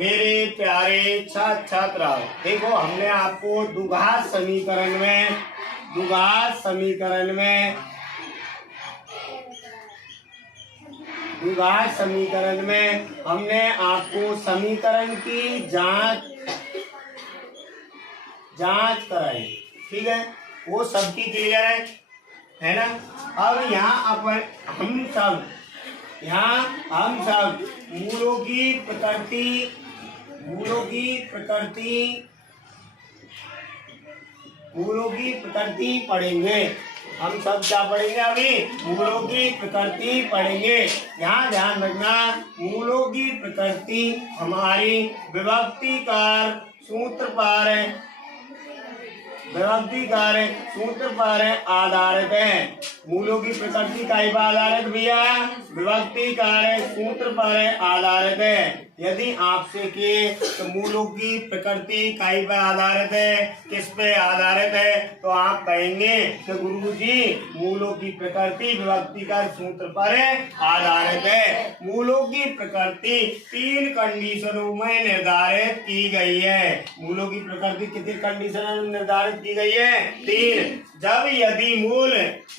मेरे प्यारे छात्रों, देखो हमने आपको द्विघात समीकरण में हमने आपको समीकरण की जांच कराई। ठीक है, वो सबकी क्लियर है ना। अब यहाँ हम सब मूलों की प्रकृति पढ़ेंगे। हम सब क्या पढ़ेंगे? अभी मूलों की प्रकृति पढ़ेंगे। यहाँ ध्यान रखना, मूलों की प्रकृति हमारी विभक्तिकार सूत्र पर आधारित है। मूलों की प्रकृति का आधारित भैया विभक्तिकार सूत्र पर आधारित है। यदि आपसे के तो मूलों की प्रकृति काई पर आधारित है, किस पे आधारित है, तो आप कहेंगे कि गुरुजी मूलों की प्रकृति विभक्तिकार सूत्र पर आधारित है। मूलों की प्रकृति 3 कंडीशनों में निर्धारित की गई है। मूलों की प्रकृति कितनी कंडीशनों में निर्धारित की गई है? 3। जब यदि मूल,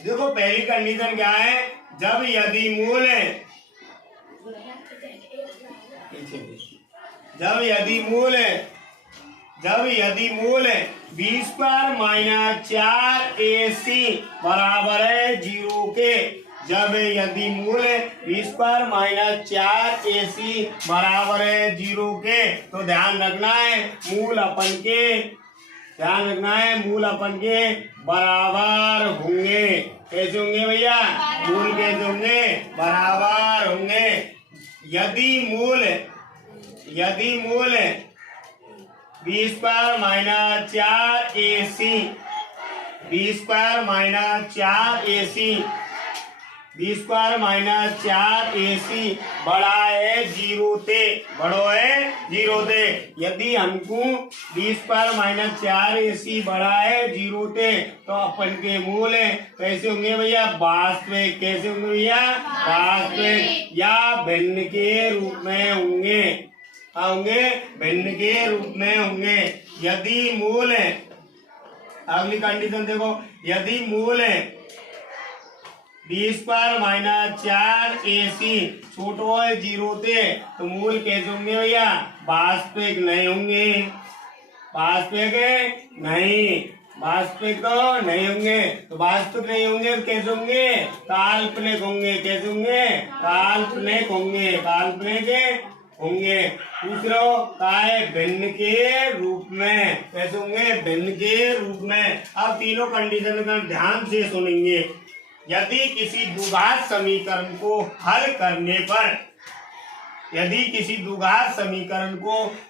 देखो पहली कंडीशन क्या है? जब यदि मूल b² - 4ac बराबर है 0 के। जब यदि मूल b² - 4ac बराबर है 0 के, तो ध्यान रखना है मूल अपन के बराबर होंगे। कैसे होंगे भैया? मूल कैसे होंगे? बराबर होंगे। यदि मूल b² - 4ac बड़ा है 0 ते, यदि हमको b² - 4ac बड़ा है 0 ते, तो अपन के मूल कैसे होंगे भैया? वास्तविक। कैसे होंगे भैया? वास्तविक या भिन्न के रूप में होंगे। भिन्न के रूप में होंगे। यदि मूल, अगली कंडीशन देखो, यदि मूल b² - 4ac छोटो है 0 ते, तो मूल कैसे होंगे भैया? वास्तविक नहीं होंगे। वास्तविक तो नहीं होंगे। तो वास्तविक नहीं होंगे तो कैसे होंगे? काल्पनिक होंगे। कैसे होंगे? काल्पनिक होंगे। दूसरा काय भिन्न के रूप में। कैसे होंगे? भिन्न के रूप में। अब तीनों कंडीशन का ध्यान से सुनेंगे। यदि किसी द्विघात समीकरण को हल करने पर,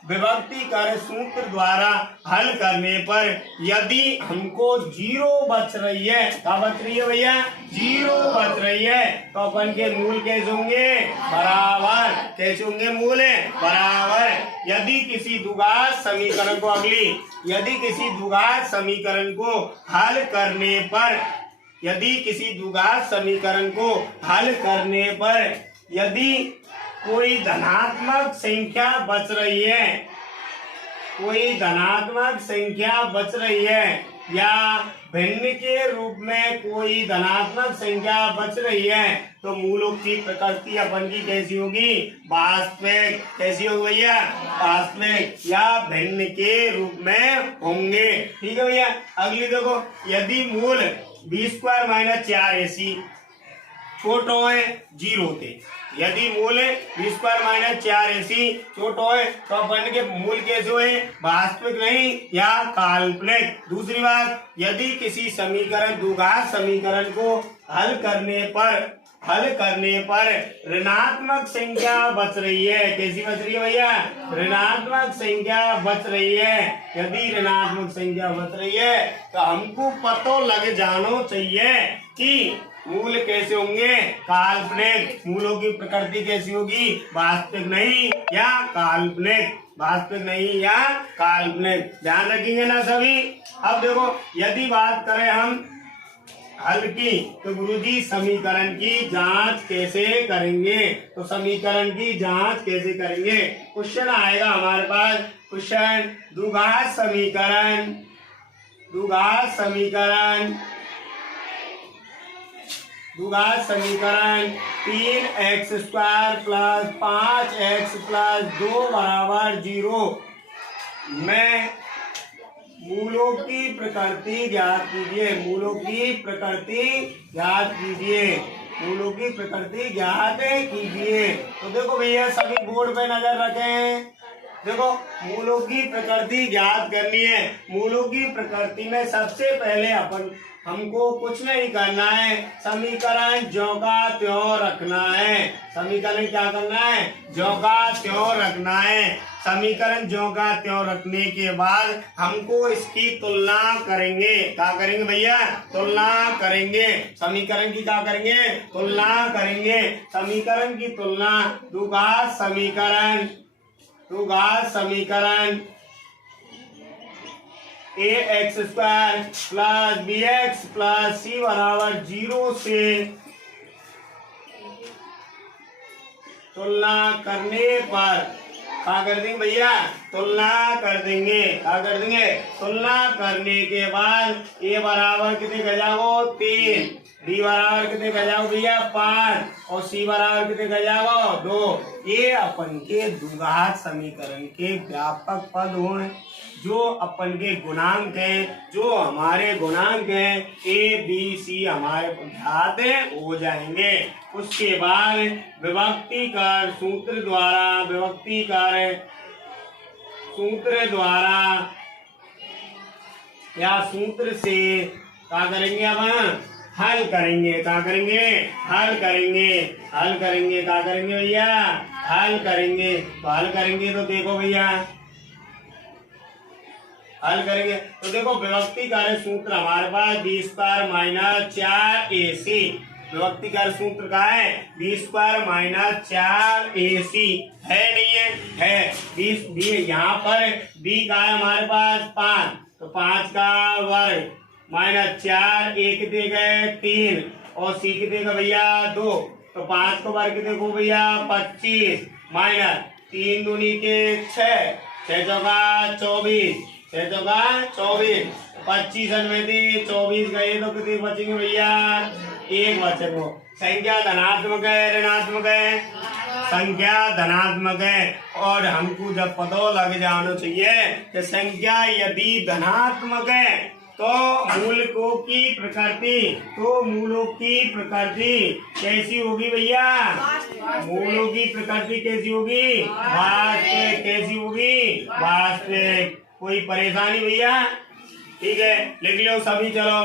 विभक्तिकार सूत्र द्वारा हल करने पर यदि हमको 0 बच रही है, क्या बच रही है भैया? 0 बच रही है, तो अपन के मूल कैसे होंगे? बराबर। कैसे होंगे? मूल बराबर। यदि किसी द्विघात समीकरण को हल करने पर यदि कोई धनात्मक संख्या बच रही है या भिन्न के रूप में कोई धनात्मक संख्या बच रही है, तो मूलों की प्रकृति अपन की कैसी होगी? वास्तविक। कैसी होगी भैया? वास्तविक या भिन्न के रूप में होंगे। ठीक है भैया। अगली देखो, यदि मूल b² - 4ac छोटो है 0 ते, यदि मूल b² - 4ac छोटो है, तो अपन के मूल कैसे हुए? वास्तविक नहीं या काल्पनिक। दूसरी बात, यदि किसी द्विघात समीकरण को हल करने पर ऋणात्मक संख्या बच रही है। कैसी बच रही है भैया? ऋणात्मक संख्या बच रही है। यदि ऋणात्मक संख्या बच रही है, तो हमको पता लग जाना चाहिए कि मूल कैसे होंगे? काल्पनिक। मूलों की प्रकृति कैसी होगी? वास्तविक नहीं या काल्पनिक। ध्यान रखेंगे ना सभी। अब देखो, यदि बात करें हम हल की, तो गुरुजी समीकरण की जांच कैसे करेंगे? तो समीकरण की जांच कैसे करेंगे? क्वेश्चन आएगा हमारे पास। क्वेश्चन द्विघात समीकरण, द्विघात समीकरण, द्विघात समीकरण 3x² प्लस 5x प्लस 2 बराबर 0 में मूलों की प्रकृति ज्ञात कीजिए। मूलों की प्रकृति ज्ञात कीजिए। मूलों की प्रकृति ज्ञात कीजिए। तो देखो भैया सभी बोर्ड पे नजर रखें। देखो मूलों की प्रकृति ज्ञात करनी है। मूलों की प्रकृति में सबसे पहले हमको कुछ नहीं करना है, समीकरण ज्यों का त्यों रखना है। समीकरण क्या करना है? ज्यों का त्यों रखना है। समीकरण ज्यों का त्यों रखने के बाद हमको इसकी तुलना करेंगे। क्या करेंगे भैया? तुलना करेंगे। समीकरण की क्या करेंगे? तुलना करेंगे। समीकरण की तुलना द्विघात समीकरण, द्विघात समीकरण ax² plus bx plus c बराबर 0 से तुलना करने पर क्या कर देंगे भैया? तुलना कर देंगे। क्या कर देंगे? तुलना करने के बाद a बराबर कितने का जाओ? 3, b बराबर कितने का जाओ भैया? 5 और c बराबर कितने का जाओ? 2। ये अपन के द्विघात समीकरण के व्यापक पद हों, जो अपन के गुणांक हैं, जो हमारे गुणांक हैं ए बी सी हमारे ज्ञात हो जाएंगे। उसके बाद विभक्तिकार सूत्र द्वारा, विभक्तिकार सूत्र द्वारा या सूत्र से क्या करेंगे? अपन हल करेंगे। क्या करेंगे? हल करेंगे। हल करेंगे। क्या करेंगे भैया? हल करेंगे। तो हल करेंगे तो देखो भैया, हल करेंगे तो देखो विभक्ति कार्य सूत्र हमारे पास b² माइनस 4ac। विभक्ति कार्य सूत्र का है b² माइनस 4ac है, नहीं है? है। b यहाँ पर b का है हमारे पास 5, तो 5 का वर्ग माइनस 4, a कितने गए? 3 और c कितने का भैया? 2। तो 5 का वर्ग देखो भैया 25 माइनस 3 दूनी के 6, 6 चौका 24, 6 चौका 24, 25 में थी 24 गए तो कितने बचेंगे भैया? 1 बचेंगे। संख्या धनात्मक है ऋणात्मक है? संख्या धनात्मक है। और हमको जब पता लग जाना चाहिए कि संख्या यदि धनात्मक है तो मूलकों की प्रकृति, तो मूलों की प्रकृति कैसी होगी भैया? मूलों की प्रकृति कैसी होगी? वास्तविक। कैसी होगी? वास्तविक। कोई परेशानी भैया? ठीक है, लिख लो सभी, चलो।